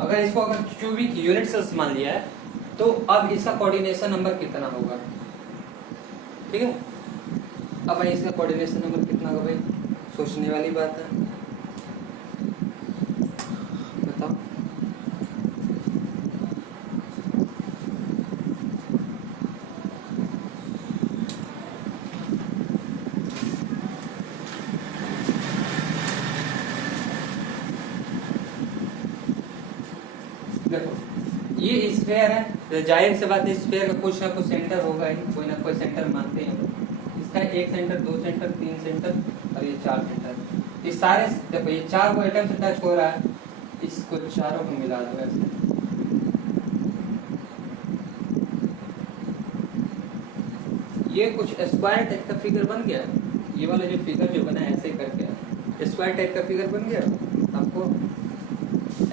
अगर इसको अगर क्यूबिक यूनिट सेल्स मान लिया है तो अब इसका कोऑर्डिनेशन नंबर कितना होगा, ठीक है। अब भाई इसका कोऑर्डिनेशन नंबर कितना होगा भाई, सोचने वाली बात है, बताओ। देखो ये स्फीयर है, तो जाहिर सी बात है स्फीयर का कुछ ना कुछ सेंटर होगा ही, कोई ना कोई सेंटर मानते हैं। इसका एक सेंटर, दो सेंटर, तीन सेंटर और ये चार सेंटर। ये सारे देखो ये चार को एटम से टच हो रहा है, इसको चारों को मिला दो ऐसे। ये कुछ स्क्वायर टाइप का फिगर बन गया। ये वाला जो फिगर जो बना है ऐसे करके स्क्वायर टाइप का फिगर बन गया। आपको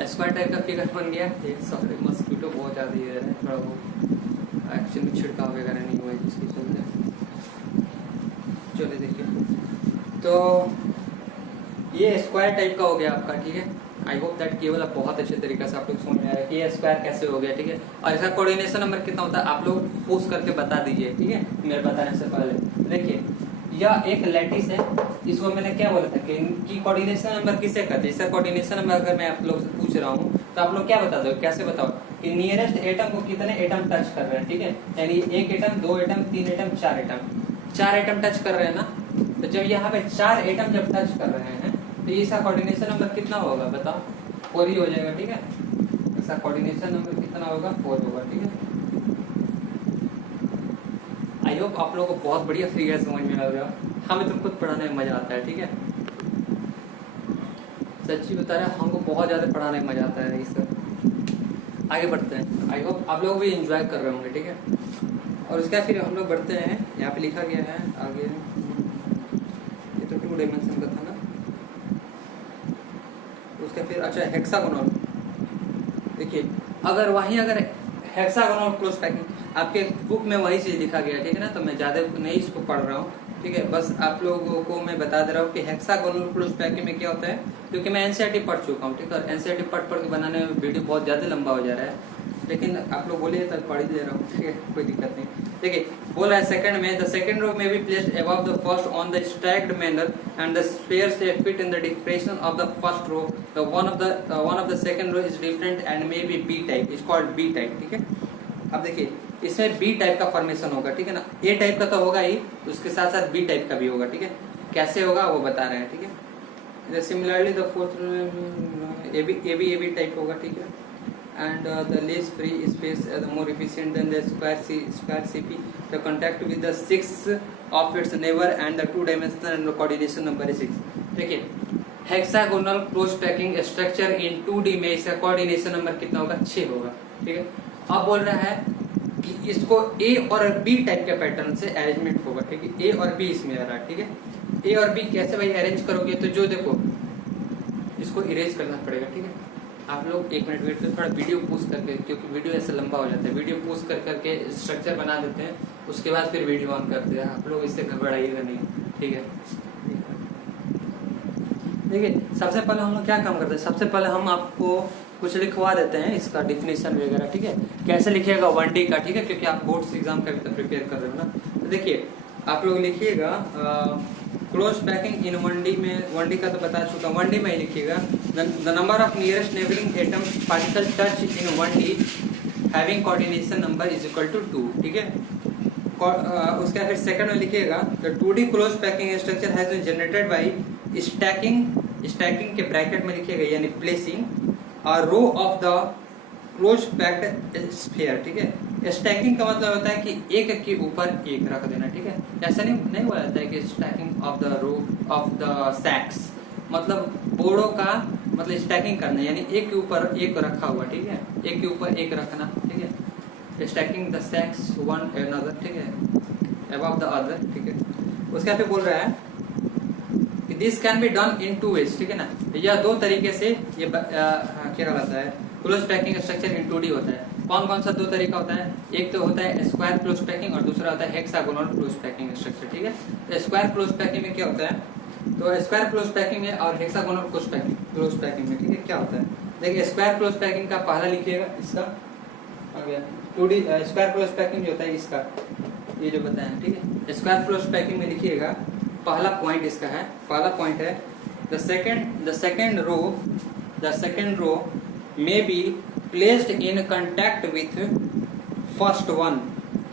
स्क्वायर टाइप का फिगर बन गया। सॉरी मस्कीटो बहुत ज्यादा ये है, थोड़ा बहुत एक्चुअली छिड़काव वगैरह नहीं हुआ है जिसकी चलते। चलिए देखिए, तो ये स्क्वायर टाइप का हो गया आपका, ठीक है। आई होप दैट केवल आप बहुत अच्छे तरीके से आप लोग समझ में आ रहा है कि ये स्क्वायर कैसे हो गया, ठीक है। और इसका कोऑर्डिनेशन नंबर कितना होता है आप लोग पोस्ट करके बता दीजिए, ठीक है, मेरे बताने से पहले। देखिए यह एक लैटिस है, इसको मैंने क्या बोला था कि कोऑर्डिनेशन नंबर किसे कहते हैं। इसका कोऑर्डिनेशन नंबर अगर मैं आप लोग से पूछ रहा हूँ तो आप लोग क्या बता दो, कैसे बताओ कि नियरेस्ट एटम को कितने एटम टच कर रहे हैं, ठीक है। यानी एक एटम, दो एटम, तीन एटम, चार एटम, चार एटम टच कर रहे हैं ना। तो जब यहाँ पे चार एटम जब टच कर रहे हैं तो इसका कोऑर्डिनेशन नंबर कितना होगा बताओ, 4 ही हो जाएगा, ठीक है। इसका कोऑर्डिनेशन नंबर कितना होगा, 4 होगा, ठीक है। आई होप आप लोगों को बहुत बढ़िया तरीके से समझ में आ रहा है। हमें तो खुद पढ़ाने में मजा आता है, ठीक है। सच्ची बता रहे हैं, हमको बहुत ज्यादा पढ़ाने में मजा आता है। इस आगे बढ़ते हैं। आई होप आप लोग भी एंजॉय कर रहे होंगे, ठीक है। और उसका फिर हम लोग बढ़ते हैं, यहाँ पे लिखा गया है आगे, ये तो 2 डायमेंशन का था ना। उसका फिर अच्छा हेक्सागोनल। देखिए अगर हेक्सागोनल क्लोज पैकिंग आपके बुक में वही चीज लिखा गया, ठीक है ना। तो मैं ज्यादा नहीं इसको पढ़ रहा हूँ, ठीक है। बस आप लोगों को मैं बता दे रहा हूँ कि हेक्सागोनल क्लोज पैकिंग में क्या होता है, क्योंकि मैं एनसीईआरटी पढ़ चुका हूँ, ठीक है। एनसीईआरटी पढ़ के बनाने में वीडियो बहुत ज्यादा लंबा हो जा रहा है, लेकिन आप लोग बोलिए तो पढ़ ही दे रहा हूँ, ठीक है, कोई दिक्कत नहीं। देखिए बोला है सेकंड में, द सेकंड रो में be placed above the first on the stacked manner and the sphere से fit in the depression of the first row. The one of the second row is different and may be B type, is called B type, ठीक है। अब देखिए इसमें B type का formation होगा, ठीक है ना। ए टाइप का तो होगा ही, उसके साथ साथ बी टाइप का भी होगा, ठीक है। कैसे होगा वो बता रहे हैं, ठीक है। Similarly the fourth A B type होगा, ठीक है। and the least free space the more efficient than the square CP. The contact with the 6 of its neighbor and the 2 dimensional coordination number is 6. देखिए hexagonal close packing structure in 2D में इसका coordination number कितना होगा, 6 होगा, ठीक है। अब बोल रहा है कि इसको ए और बी टाइप के पैटर्न से अरेंजमेंट होगा, ठीक है। ए और बी इसमें आ रहा है, ठीक है। ए और बी कैसे भाई अरेंज करोगे, तो जो देखो इसको इरेज करना पड़ेगा, ठीक है। आप लोग 1 मिनट वेट करो, थोड़ा वीडियो पूछ करके, क्योंकि वीडियो ऐसे लंबा हो जाता है, वीडियो पूछ करके स्ट्रक्चर बना देते हैं, उसके बाद फिर वीडियो ऑन करते हैं। आप लोग इससे घबराइएगा नहीं, ठीक है। देखिए सबसे पहले हम लोग क्या काम करते हैं, सबसे पहले हम आपको कुछ लिखवा देते हैं, इसका डिफिनेशन वगैरह, ठीक है। कैसे लिखिएगा 1D का, ठीक है, क्योंकि आप बोर्ड्स एग्जाम का भी तो प्रिपेयर कर रहे हो ना। तो देखिए आप लोग लिखिएगा क्लोज पैकिंग इन 1D में, 1D का तो बता चुका, 1D में ही लिखिएगा the number of nearest neighbouring atom particle touch in 1D having coordination number is equal to 2, ठीक है। उसका फिर सेकंड में लिखिएगा the 2D close packing structure has been generated by stacking के ब्रैकेट में लिखिएगा, यानी placing a row of the close packed sphere, ठीक है। स्टैकिंग का मतलब होता है कि एक के ऊपर एक रख देना, ठीक है। ऐसा नहीं बोला जाता है कि stacking of the row of the sacks, मतलब बोर्डों का मतलब स्टैकिंग करना, यानी एक के ऊपर एक रखा हुआ, ठीक है, एक के ऊपर एक रखना, ठीक है। स्टैकिंग द सैक्स वन अनदर, ठीक है, अबव द अदर, ठीक है। उसके बाद बोल रहा है कि this can be done in 2 ways, ठीक है ना। यह 2 तरीके से ये क्या कहलाता है, close packing structure in 2D होता है। कौन कौन सा 2 तरीका होता है, एक तो होता है स्क्वायर क्लोज पैकिंग और दूसरा होता है हेक्सागोनल क्लोज पैकिंग स्ट्रक्चर, ठीक है। तो स्क्वायर क्लोज पैकिंग में क्या होता है, तो स्क्वायर क्लोज पैकिंग में और हेक्सागोनल क्लोज पैकिंग में, ठीक है, क्या होता है। देखिए स्क्वायर क्लोज पैकिंग का पहला लिखिएगा, इसका आ गया 2D स्क्वायर क्लोज पैकिंग जो होता है इसका, ये जो बताया, ठीक है। स्क्वायर क्लोज पैकिंग में लिखिएगा पहला पॉइंट इसका है, पहला पॉइंट है the second row may be placed in contact with first one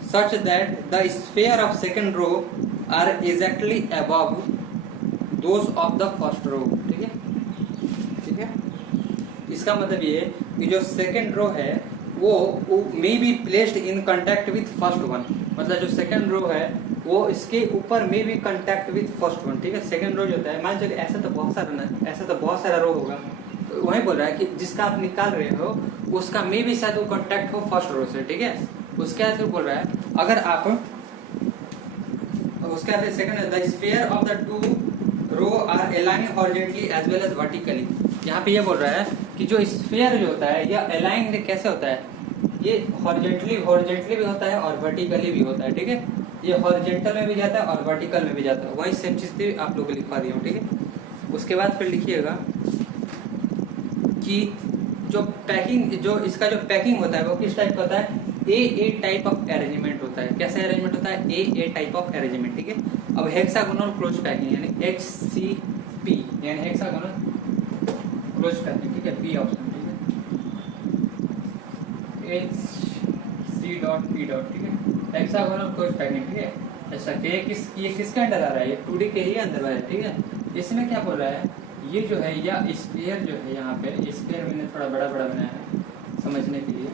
such that the sphere of second row are exactly above those of the first row, ठीक है, ठीक है। इसका मतलब ये कि जो सेकेंड रो है वो may be placed in contact with first one, मतलब जो सेकेंड रो है वो इसके ऊपर may be contact with first one, ठीक है। सेकेंड रो जो होता है, मान चलिए ऐसा तो बहुत सारा ना, ऐसा तो बहुत सारा रो होगा, तो वही बोल रहा है कि जिसका आप निकाल रहे हो उसका मे भी शायद वो कांटेक्ट हो फर्स्ट रो से, ठीक है। उसके बाद फिर बोल रहा है अगर आप उसके बाद second the sphere of the two row are aligned horizontally as well as vertically. यहाँ पे ये बोल रहा है कि जो स्फीयर जो होता है यह अलाइंड कैसे होता है, ये हॉरिजॉन्टली भी होता है और वर्टिकली भी होता है, ठीक है। ये हॉरिजॉन्टल में भी जाता है और वर्टिकल में भी जाता है, वही सेम चीज थी आप लोग को लिखवा दिया हूँ, ठीक है। उसके बाद फिर लिखिएगा कि जो पैकिंग, जो इसका जो पैकिंग होता है वो किस टाइप का होता है, ए टाइप ऑफ अरेंजमेंट होता है। कैसा अरेंजमेंट होता है, ए टाइप ऑफ अरेंजमेंट, ठीक है। अब हेक्सागोनल क्लोज पैकिंग यानी HCP यानी हेक्सागोनल क्लोज पैकिंग, ठीक है, बी ऑप्शन, ठीक है, HC.P, ठीक है, हेक्सागोनल क्लोज पैकिंग, ठीक है। ऐसा ये किसके अंडर आ रहा है, ये 2D के ही अंदर है, ठीक है। इसमें क्या बोल रहा है, ये जो है या स्फीयर जो है, यहाँ पे स्फीयर मैंने थोड़ा बड़ा बनाया है समझने के लिए।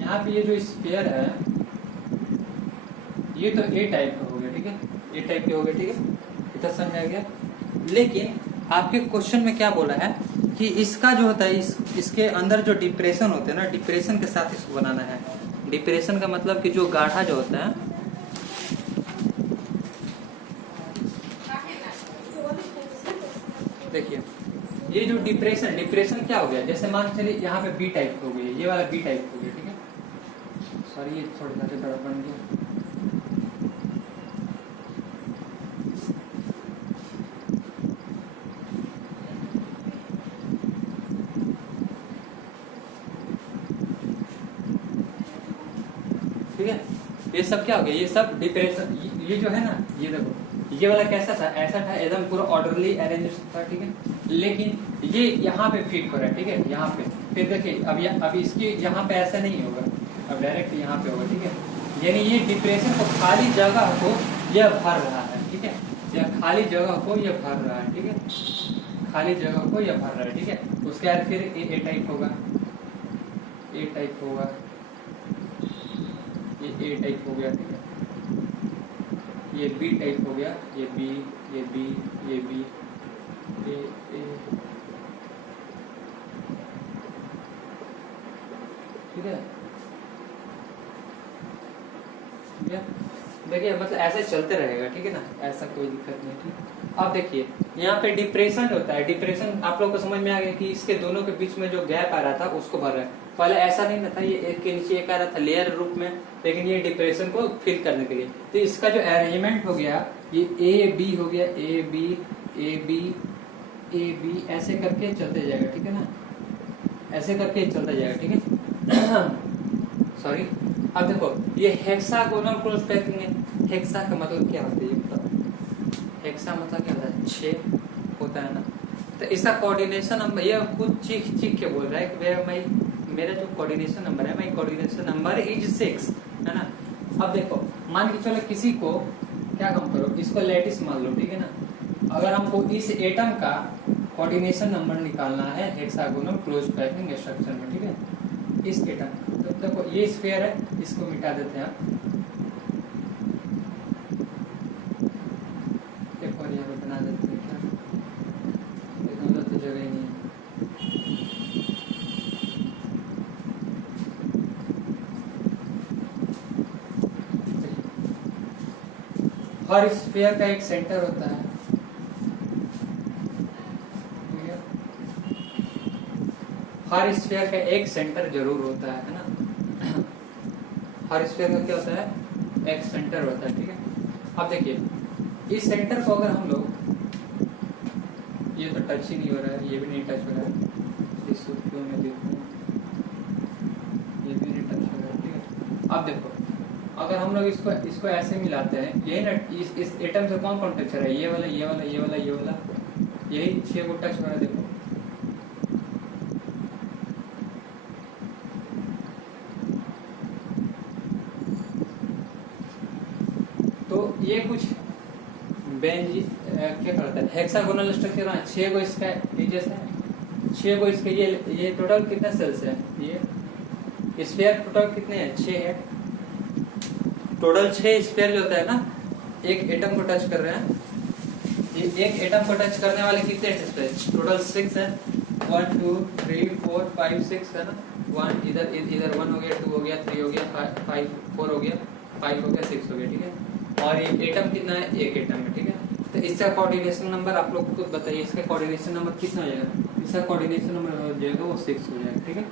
यहाँ पे ये जो स्फीयर है ये तो ए टाइप का हो गया, ठीक है, ए टाइप के हो गए, ठीक है, इतना समझ आ गया। लेकिन आपके क्वेश्चन में क्या बोला है कि इसका जो होता है इसके अंदर जो डिप्रेशन होते हैं ना, डिप्रेशन के साथ इसको बनाना है। डिप्रेशन का मतलब कि जो गाढ़ा जो होता है, देखिए ये जो डिप्रेशन क्या हो गया, जैसे मान चलिए यहाँ पे बी टाइप हो गई, ये वाला बी टाइप हो गया, ठीक है। सॉरी ये थोड़ा सा गड़बड़ बन गया, ठीक है। ये सब क्या हो गया, ये सब डिप्रेशन, ये जो है ना, ये देखो ये वाला कैसा था, ऐसा था एकदम पूरा ऑर्डरली अरेंज था, ठीक है। लेकिन ये यहाँ पे फिट हो रहा है, ठीक है, यहाँ पे फिर देखिए अब इसकी यहाँ पे ऐसा नहीं होगा, अब डायरेक्ट यहाँ पे होगा, ठीक है। यानी ये डिप्रेशन को खाली जगह को यह भर रहा है, ठीक है, यह खाली जगह को यह भर रहा है, ठीक है, खाली जगह को यह भर रहा है, ठीक है। उसके बाद फिर ए टाइप होगा, ए टाइप होगा, ये ए टाइप हो गया, ठीक है, ये बी टाइप हो गया, ये बी, ये बी, ये बी, ए, ठीक है, ठीक है। देखिए मतलब ऐसे चलते रहेगा, ठीक है ना, ऐसा कोई दिक्कत नहीं, ठीक। अब देखिए यहाँ पे डिप्रेशन होता है, डिप्रेशन आप लोग को समझ में आ गया कि इसके दोनों के बीच में जो गैप आ रहा था उसको भर रहा है। पहले ऐसा नहीं था, ये एक के नीचे एक आ रहा था लेयर रूप में, लेकिन ये डिप्रेशन को फिल करने के लिए, तो इसका जो अरेंजमेंट हो गया ये ए बी हो गया, A B A B A B ऐसे करके चलते जाएगा, ठीक है ना, ऐसे करके चलता जाएगा, ठीक है। सॉरी, अब देखो ये हेक्सागोनल क्लोज पैकिंग है। हेक्सा का मतलब क्या होता है ये बताओ, हेक्सा मतलब क्या होता है, 6 होता है ना। तो इसका कोऑर्डिनेशन नंबर ये खुद चीख के बोल रहा है कि मेरा जो कोऑर्डिनेशन नंबर है, माय कोऑर्डिनेशन नंबर इज 6, है ना। अब देखो मान के चलो किसी को क्या काम करो, इसको लैटिस मान लो, ठीक है ना। अगर हमको इस एटम का कोऑर्डिनेशन नंबर निकालना है हेक्सागोनल क्लोज पैकिंग स्ट्रक्चर में, ठीक है, इस एटम, तो देखो ये स्फीयर है, इसको मिटा देते हैं आप, एक और यहाँ पे बना देते हैं, क्या उधर तो जगह ही नहीं है। हर स्फीयर का एक सेंटर होता है, हर स्फीयर का एक सेंटर जरूर होता है ना। हर स्फीयर का क्या होता है, एक सेंटर होता है, ठीक है। अब देखिए इस सेंटर को अगर हम लोग ये तो टच ही नहीं हो रहा है, ये भी नहीं टच हो रहा है, इसको क्यों मैं देखूँ, ये भी नहीं टच हो रहा है, ठीक है। अब देखो अगर हम लोग इसको ऐसे मिलाते हैं, यही ना इस एटम से कौन कौन टच हो रहा है, ये वाला ये वाला ये वाला ये वाला, यही 6 को टच हो रहा है। देखो तो ये कुछ क्या करता है, हेक्सागोनल स्ट्रक्चर है, 6 को इसका एजेस है, 6 को इसके, ये टोटल कितने सेल्स है, ये स्फीयर टोटल कितने हैं, 6 है, टोटल 6 स्फीयर जो होता है ना, एक एटम को टच कर रहे हैं, ये एक एटम को टच करने वाले कितने स्फीयर, टोटल 6 है, 1 2 3 4 5 6 है ना, 1 इधर 1 हो गया, 2 हो गया, 3 हो गया, 5 4 हो गया, 5 हो गया, 6 हो गया, ठीक है। और ये एटम कितना है, एक एटम है, ठीक है। तो इसका कोऑर्डिनेशन नंबर आप लोग खुद बताइए, इसका कोऑर्डिनेशन नंबर कितना हो जाएगा, इसका कोऑर्डिनेशन नंबर हो जाएगा वो 6 हो जाएगा, ठीक है।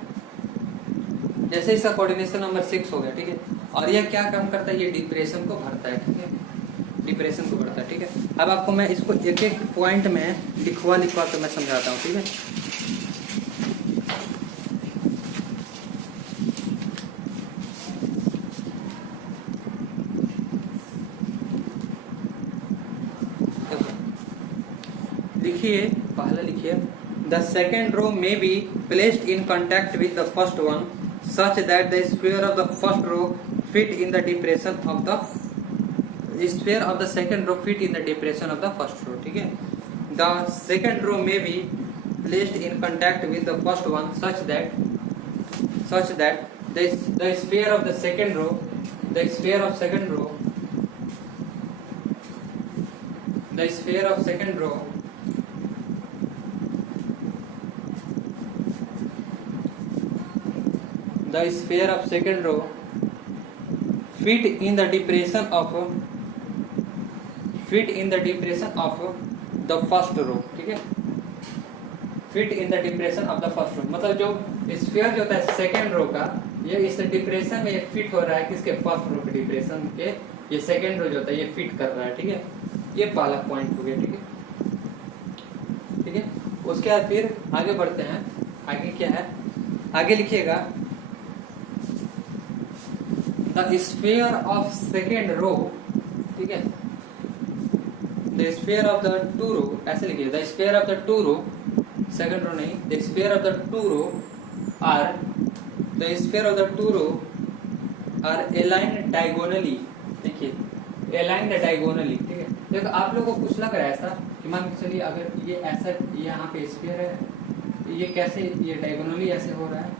जैसे इसका कोऑर्डिनेशन नंबर 6 हो गया, ठीक है, और यह क्या काम करता है, ये डिप्रेशन को भरता है, ठीक है, डिप्रेशन को भरता है, ठीक है। अब आपको मैं इसको एक एक पॉइंट में लिखवा के मैं समझाता हूँ, ठीक है। लिखिए, पहला लिखिए, the second row may be placed in contact with the first one such that the sphere of the first row fit in the depression of the sphere of the second row fit in the depression of the first row, ठीक है। The second row may be placed in contact with the first one such that the sphere of the second row the sphere of second row the sphere of second row the sphere of second row fit in the depression of the first row, ठीक है। Fit in the depression of the first row, मतलब जो sphere जो होता है second row का, ये इस डिप्रेशन में फिट हो रहा है, किसके, फर्स्ट रो के डिप्रेशन के, ये सेकेंड रो जो होता है ये फिट कर रहा है, ठीक है। ये पहला पॉइंट हो गया, ठीक है, ठीक है। उसके बाद फिर आगे बढ़ते हैं, आगे क्या है, आगे लिखिएगा, the sphere of second row, ठीक है, the sphere of the two row, ऐसे लिखिए, the sphere of the two row, second row नहीं, the sphere of the two row are aligned diagonally, देखिए अलाइन्ड डायगोनली, ठीक है। देखो आप लोगों को कुछ लग रहा है ऐसा कि मान के चलिए, अगर ये ऐसा यहाँ पे स्फीयर है, ये कैसे, ये डायगोनली ऐसे हो रहा है,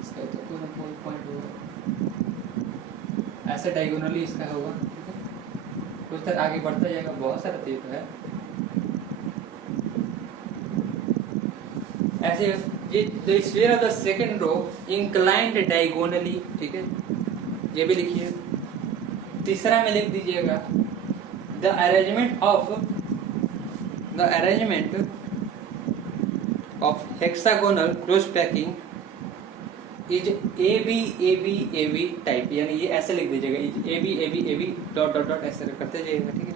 इसका तो पूरा पॉइंट होगा, ऐसे डायगोनली इसका होगा, ठीक है। कुछ तक आगे बढ़ता जाएगा, बहुत सारा तरीका है ऐसे। ये the sphere of the second row inclined diagonally, ठीक है, ये भी लिखिए। तीसरा में लिख दीजिएगा, the arrangement of hexagonal cross packing is A B type, यानी ये ऐसे लिख दीजिएगा, is A B dot dot dot ऐसे करते जाइएगा, ठीक है।